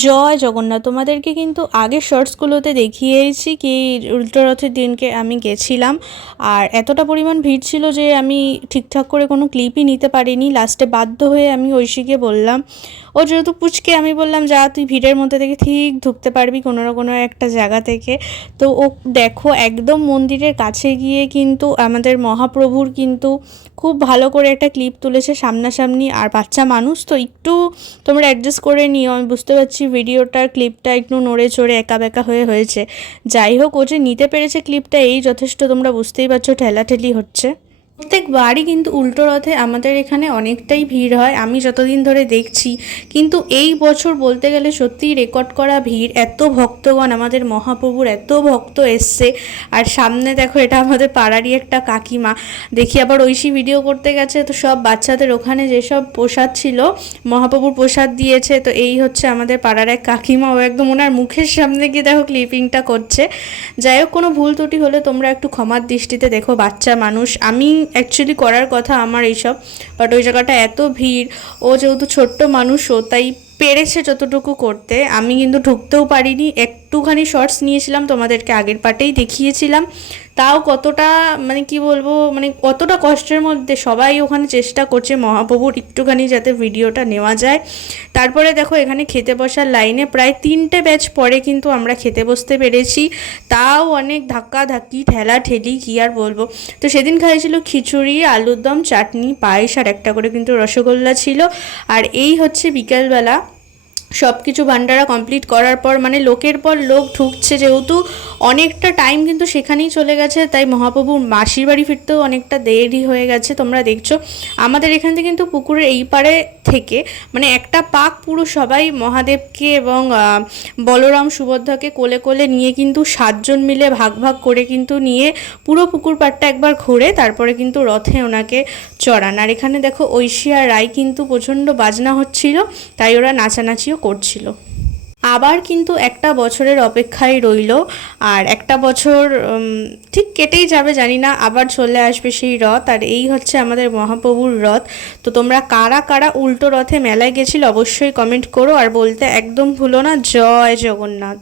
জয় জগন্নাথ। তোমাদেরকে কিন্তু আগের শর্টসগুলোতে দেখিয়েছি কি উল্টো রথের দিনকে আমি গেছিলাম, আর এতটা পরিমাণ ভিড় ছিল যে আমি ঠিকঠাক করে কোনো ক্লিপই নিতে পারিনি। লাস্টে বাধ্য হয়ে আমি ঐশীকে বললাম, ও যেহেতু পুচকে, আমি বললাম যা তুই ভিড়ের মধ্যে থেকে ঠিক ঢুকতে পারবি কোনো না কোনো একটা জায়গা থেকে। তো ও দেখো একদম মন্দিরের কাছে গিয়ে কিন্তু আমাদের মহাপ্রভুর কিন্তু খুব ভালো করে একটা ক্লিপ তুলেছে সামনাসামনি। আর বাচ্চা মানুষ তো একটু তোমরা অ্যাডজাস্ট করে নিও, আমি বুঝতে পারছি ভিডিওটার ক্লিপটা একটু নড়ে চড়ে একা বেঁকা হয়েছে। যাই হোক, ও যে নিতে পেরেছে ক্লিপটা এই যথেষ্ট, তোমরা বুঝতেই পারছো ঠেলাঠেলি হচ্ছে। প্রত্যেকবারই কিন্তু উল্টো রথে আমাদের এখানে অনেকটাই ভিড় হয়, আমি যতদিন ধরে দেখছি। কিন্তু এই বছর বলতে গেলে সত্যিই রেকর্ড করা ভিড়, এত ভক্তগণ, আমাদের মহাপ্রভুর এত ভক্ত এসছে। আর সামনে দেখো, এটা আমাদের পাড়ারই একটা কাকিমা, দেখি আবার ঐশী ভিডিও করতে গেছে, তো সব বাচ্চাদের ওখানে যেসব প্রসাদ ছিল মহাপ্রভুর প্রসাদ দিয়েছে। তো এই হচ্ছে আমাদের পাড়ার এক কাকিমা, ও একদম ওনার মুখের সামনে গিয়ে দেখো ক্লিপিংটা করছে। যাই হোক, কোনো ভুল ত্রুটি হলে তোমরা একটু ক্ষমার দৃষ্টিতে দেখো, বাচ্চা মানুষ। আমি অ্যাকচুয়ালি করার কথা আমার এইসব, বাট ওই জায়গাটা এত ভিড়, ও যেহেতু ছোট্ট মানুষও তাই পেরেছে যতটুকু করতে। আমি কিন্তু ঢুকতেও পারিনি, একটুখানি শর্টস নিয়েছিলাম, তোমাদেরকে আগের পার্টেই দেখিয়েছিলাম। তাও কতটা মানে কি বলবো, মানে কতটা কষ্টের মধ্যে সবাই ওখানে চেষ্টা করছে মহাপ্রভুর একটুখানি যাতে ভিডিওটা নেওয়া যায়। তারপরে দেখো এখানে খেতে বসার লাইনে প্রায় 3টে ব্যাচ পরে কিন্তু আমরা খেতে বসতে পেরেছি। তাও অনেক ধাক্কা ধাক্কি ঠেলা ঠেলি, কী আর বলবো। তো সেদিন খাইছিল খিচুড়ি, আলুর দম, চাটনি, পায়েস আর একটা করে কিন্তু রসগোল্লা ছিল। আর এই হচ্ছে বিকেলবেলা সব কিছু ভান্ডারা কমপ্লিট করার পর, মানে লোকের পর লোক ঢুকছে, যেহেতু অনেকটা টাইম কিন্তু সেখানেই চলে গেছে, তাই মহাপ্রভুর মাসির বাড়ি ফিরতেও অনেকটা দেরি হয়ে গেছে। তোমরা দেখছো আমাদের এখান থেকে কিন্তু পুকুরের এই পারে থেকে মানে একটা পাক পুরো সবাই মহাদেবকে এবং বলরাম সুভদ্রাকে কোলে কোলে নিয়ে কিন্তু 7জন মিলে ভাগ ভাগ করে কিন্তু নিয়ে পুরো পুকুর পাড়টা একবার ঘুরে তারপরে কিন্তু রথে ওনাকে চড়ান। আর এখানে দেখো ঐশী আর রায় কিন্তু প্রচণ্ড বাজনা হচ্ছিল, তাই ওরা নাচানাচিও করছিল। আবার কিন্তু একটা বছরের অপেক্ষায় রইল, আর একটা বছর ঠিক কেটেই যাবে জানি না, আবার চলে আসবে সেই রথ। আর এই হচ্ছে আমাদের মহাপ্রভুর রথ। তো তোমরা কারা কারা উল্টো রথে মেলায় গেছিল অবশ্যই কমেন্ট করো, আর বলতে একদম ভুলো না জয় জগন্নাথ।